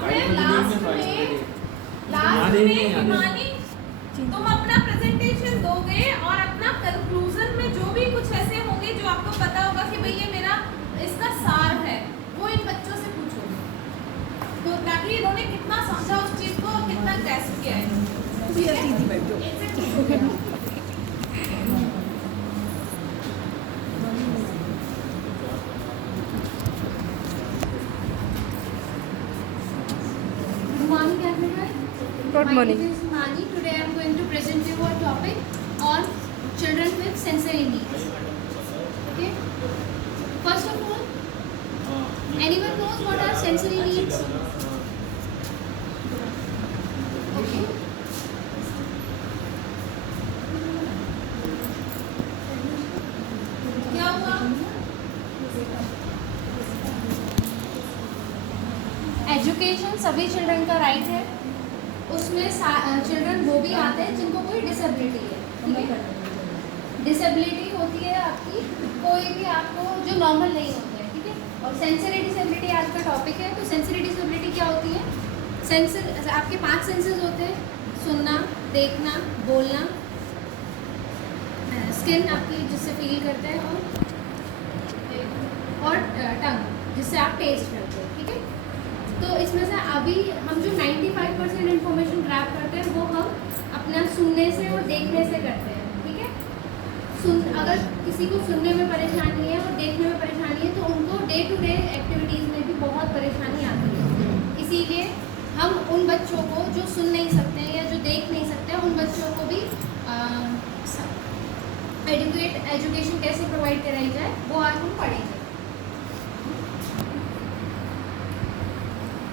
आपने लास्ट में हिमानी तुम अपना प्रेजेंटेशन दोगे और अपना कंक्लूजन में जो भी कुछ ऐसे होंगे जो आपको पता होगा कि भाई ये मेरा इसका सार है, वो इन बच्चों से पूछोगे, तो ताकि इन्होंने कितना समझा उस चीज को और कितना ग्रैस्प किया है। Good morning. My name is Mani. Today I am going to present you a topic on children with sensory needs. Okay. First of all, anyone knows what are sensory needs? Okay. क्या हुआ? Education सभी children का right है। उसमें children वो भी आते हैं जिनको कोई डिसेबिलिटी है, ठीक है। डिसेबिलिटी होती है आपकी कोई भी आपको जो नॉर्मल नहीं होते हैं, ठीक है। और सेंसरी डिसेबिलिटी आज का टॉपिक है। तो सेंसरी डिसेबिलिटी क्या होती है? सेंसर आपके 5 सेंसेस होते हैं, सुनना, देखना, बोलना, स्किन आपकी जिससे फील करते हैं, और टंग जिससे आप टेस्ट करते हैं, ठीक है। तो इसमें से अभी हम जो 95% इन्फॉर्मेशन ग्रैब करते हैं वो हम अपना सुनने से और देखने से करते हैं, ठीक है। अगर किसी को सुनने में परेशानी है और देखने में परेशानी है तो उनको डे टू डे एक्टिविटीज़ में भी बहुत परेशानी आती है। इसीलिए हम उन बच्चों को जो सुन नहीं सकते हैं या जो देख नहीं सकते हैं उन बच्चों को भी एजुकेशन कैसे प्रोवाइड कराई जाए वो आज हम पढ़ेंगे।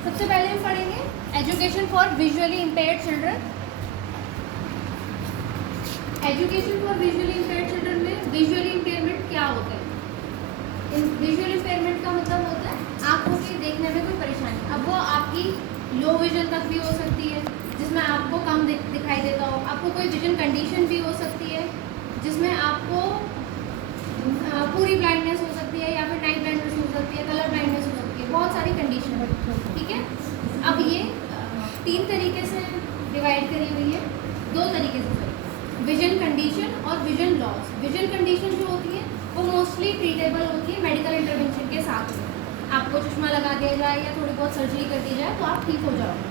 सबसे पहले हम पढ़ेंगे education for visually impaired children. Education for visually impaired children में विजुअली इम्पेयरमेंट क्या होता है? विजुअल इम्पेयरमेंट का मतलब होता है आँखों के देखने में कोई परेशानी। अब वो आपकी लो विजन तक भी हो सकती है जिसमें आपको कम दिखाई देता हो, आपको कोई विजन कंडीशन भी हो सकती है जिसमें आपको पूरी ब्लाइंडनेस हो सकती है या फिर नाइट ब्लाइंडनेस हो सकती है, कलर ब्लाइंडनेस हो सकती है, बहुत सारी कंडीशन है, ठीक है। अब ये 3 तरीके से डिवाइड करी हुई है, 2 तरीके से, विजन कंडीशन और विजन लॉस। विजन कंडीशन जो होती है वो मोस्टली ट्रीटेबल होती है मेडिकल इंटरवेंशन के साथ में। आपको चश्मा लगा दिया जाए या थोड़ी बहुत सर्जरी कर दी जाए तो आप ठीक हो जाओगे।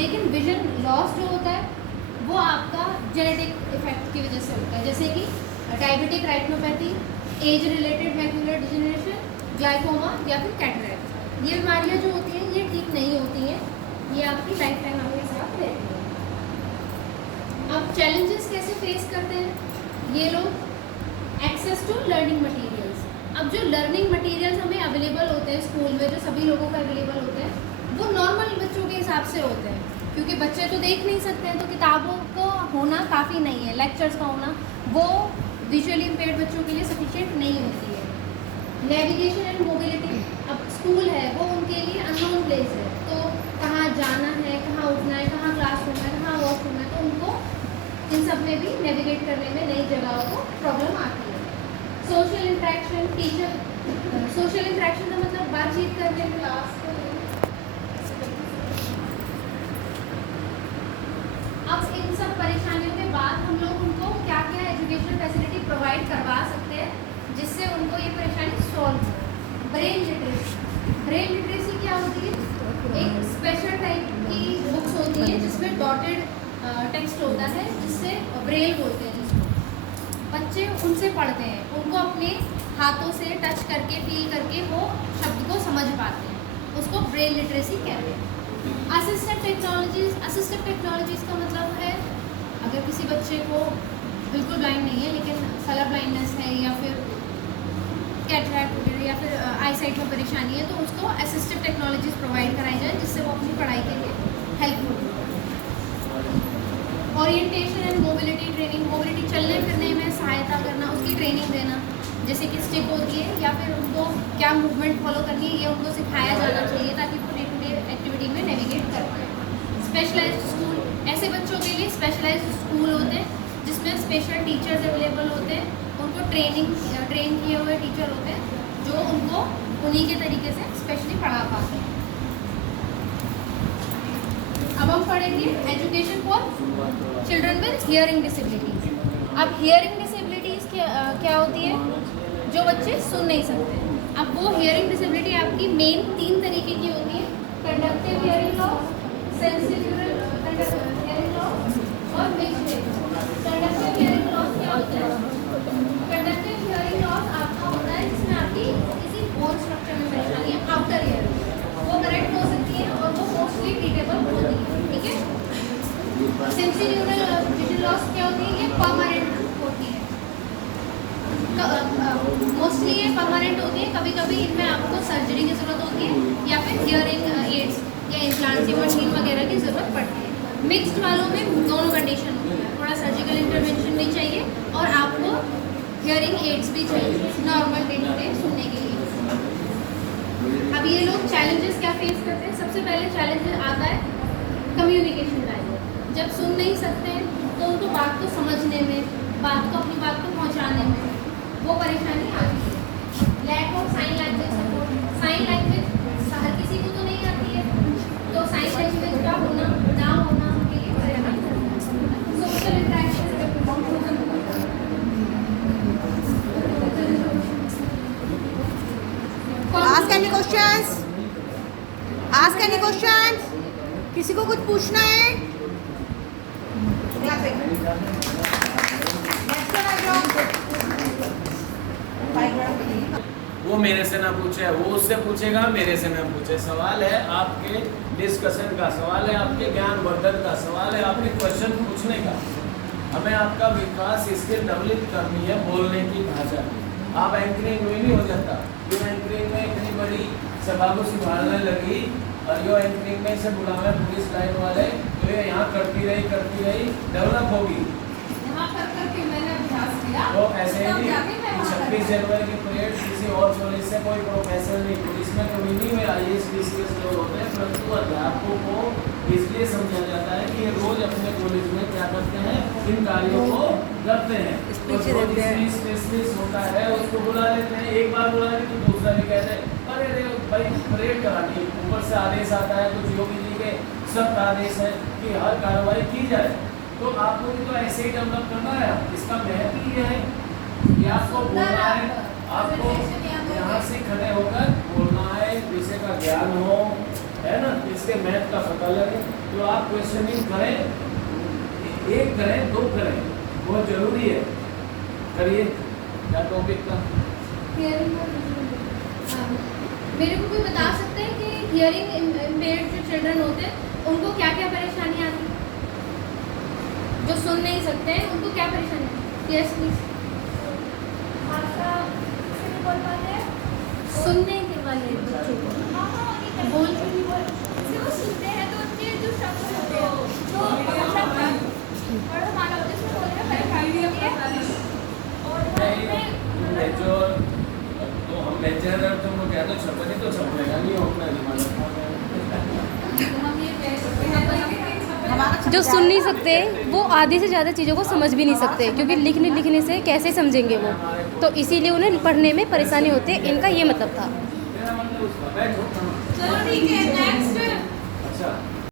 लेकिन विजन लॉस जो होता है वो आपका जेनेटिक इफेक्ट की वजह से होता है, जैसे कि diabetic retinopathy, age related macular degeneration, glaucoma या फिर कैटरैक्ट। ये बीमारियाँ जो होती हैं ये ठीक नहीं होती हैं, ये आपकी लाइफ टाइम आपके साथ रहती है। अब चैलेंजेस कैसे फेस करते हैं ये लोग? Access to learning materials. अब जो लर्निंग मटेरियल्स हमें अवेलेबल होते हैं स्कूल में, जो सभी लोगों को अवेलेबल होते हैं, वो नॉर्मल बच्चों के हिसाब से होते हैं, क्योंकि बच्चे तो देख नहीं सकते हैं, तो किताबों को होना काफ़ी नहीं है, लेक्चर्स का होना वो विजुअली इम्पेयर्ड बच्चों के लिए सफिशिएंट नहीं होती है। नेविगेशन एंड मोबिलिटी, अब स्कूल है वो उनके लिए अननोन प्लेस है, तो कहाँ जाना है, कहाँ उठना है, कहाँ क्लासरूम है, कहाँ वॉशरूम है, तो उनको इन सब में भी नेविगेट करने में नई जगहों को प्रॉब्लम आती है। Social interaction, teacher social interaction का मतलब बातचीत करने में, अब इन सब परेशानियों के बाद हम लोग उनको क्या क्या एजुकेशनल फैसिलिटी प्रोवाइड करवा सकते हैं जिससे उनको ये परेशानी सॉल्व हो। Brain literacy. ब्रेन लिटरेसी क्या होती है? एक स्पेशल टाइप की बुक्स होती है जिसमें डॉटेड टेक्स्ट होता है, जिससे ब्रेल बोलते हैं जिसको, बच्चे उनसे पढ़ते हैं, उनको अपने हाथों से टच करके फील करके वो शब्द को समझ पाते हैं, उसको ब्रेन लिटरेसी कहते हैं। Assisted technologies. असिस्टेड टेक्नोलॉजीज़ का मतलब है अगर किसी बच्चे को बिल्कुल ब्लाइंड नहीं है लेकिन कलर ब्लाइंडनेस है या फिर कैटरैक्ट वगैरह या फिर आई साइट में परेशानी है, तो उसको असिस्टेड टेक्नोलॉजीज़ प्रोवाइड कराई जाए जिससे वो अपनी पढ़ाई के लिए हेल्पफुल हो। Orientation and mobility training. Mobility, चलने फिरने में सहायता करना, उसकी ट्रेनिंग देना, जैसे कि स्टिक होती है या फिर उनको क्या मूवमेंट फॉलो करनी है ये उनको सिखाया जाना चाहिए ताकि वो डे टू डे एक्टिविटी में नेविगेट कर पाए। स्पेशलाइज्ड स्कूल, ऐसे बच्चों के लिए स्पेशलाइज्ड स्कूल होते हैं जिसमें स्पेशल टीचर्स अवेलेबल होते हैं, उनको ट्रेन किए हुए टीचर होते हैं जो उनको उन्हीं के तरीके से स्पेशली पढ़ा पाते हैं। अब हम पढ़ेंगे education for children with hearing disabilities. अब हियरिंग डिसेबिलिटीज क्या होती है? जो बच्चे सुन नहीं सकते। अब वो हियरिंग डिसेबिलिटी आपकी मेन 3 तरीके की होती है: conductive hearing loss, sensitive hearing loss और mixed hearing loss. Conductive hearing loss क्या होता है? कंडक्टिव हियरिंग लॉस आपका होता है जिसमें आपकी किसी बोन स्ट्रक्चर में परेशानी है, आफ्टर हियरिंग वो करेक्ट हो सकती है और वो मोस्टली ट्रीटेबल होती है, ठीक है। सेंसिटिव विजन लॉस क्या होती है? ये परमानेंट होती है, मोस्टली ये परमानेंट होती है। कभी कभी इनमें आपको सर्जरी की ज़रूरत होती है या फिर हियरिंग एड्स या इम्प्लांट मशीन वगैरह की ज़रूरत पड़ती है। मिक्स्ड वालों में दोनों कंडीशन होती है, थोड़ा सर्जिकल इंटरवेंशन भी चाहिए और आपको हियरिंग एड्स भी चाहिए नॉर्मल डे टू डे सुनने के लिए। अब ये लोग चैलेंजेस क्या फेस करते हैं? सबसे पहले चैलेंज आता है कम्युनिकेशन टाइम। जब सुन नहीं सकते हैं तो उनको बात को समझने में, बात को अपनी बात को पहुंचाने में वो परेशानी आती है। Lack of sign language support. Sign language हर किसी को तो नहीं आती है, तो साइन लैंग्वेज का होना ना होना ये परेशानी करता है। Social interaction. Ask any questions? Ask any questions? किसी को कुछ पूछना है? वो मेरे से ना पूछे, वो उससे पूछेगा, मेरे से ना पूछे। सवाल है आपके डिस्कशन का, सवाल है आपके ज्ञानवर्धन का, सवाल है आपके क्वेश्चन पूछने का। हमें आपका विकास स्किल डेवलप करनी है, बोलने की भाषा। आप एंकरिंग में नहीं हो जाता। जो एंकरिंग में इतनी बड़ी सभा को संभालने लगी और जो एंकरिंग में से बुलावे पुलिस लाइन वाले, तो ये यहाँ करती रही डेवलप होगी। तो ऐसे ही 26 जनवरी की परेड किसी और पुलिस से कोई प्रोफेसर नहीं, पुलिस में कभी नहीं हुए IAS PCS लोग होते हैं, परंतु अध्यापकों को इसलिए समझा जाता है कि ये रोज अपने कॉलेज में क्या करते हैं, इन कार्यों को करते हैं। तो जो स्पेशलिस्ट होता है उसको बुला लेते हैं, एक बार बुला लेते तो दूसरा भी कहते हैं अरे भाई परेड करानी, ऊपर से आदेश आता है, कुछ योगी जी के सख्त आदेश है कि हर कार्रवाई की जाए। तो आपको भी तो ऐसे ही डेवलप करना है। इसका महत्व ये है कि आपको बोलना है, आपको यहाँ से खड़े होकर बोलना है, विषय का ज्ञान हो, है ना, इसके महत्व का पता लगे। तो आप क्वेश्चनिंग करें, एक करें, 2 करें, बहुत जरूरी है। करिए क्या टॉपिक का। मेरे को कोई बता सकते हैं कि हियरिंग इम्पेयर्ड जो चिल्ड्रन होते हैं उनको क्या क्या परेशानी आती है? जो सुन नहीं सकते हैं उनको क्या परेशानी है? Yes please. सुनने के वाले बच्चों को बोल सुनते हैं तो उनके जो शब्द होते हैं जो शब्द बड़ा माना होता है उसमें बोलने में परेशानी होती है। और जो तो हम लेक्चर तुम लोग क्या तो छपने तो छपेगा नहीं अपना जमाना। जो सुन नहीं सकते वो आधे से ज़्यादा चीज़ों को समझ भी नहीं सकते, क्योंकि लिखने से कैसे समझेंगे वो, तो इसीलिए उन्हें पढ़ने में परेशानी होती है। इनका ये मतलब था। चलो ठीक है, नेक्स्ट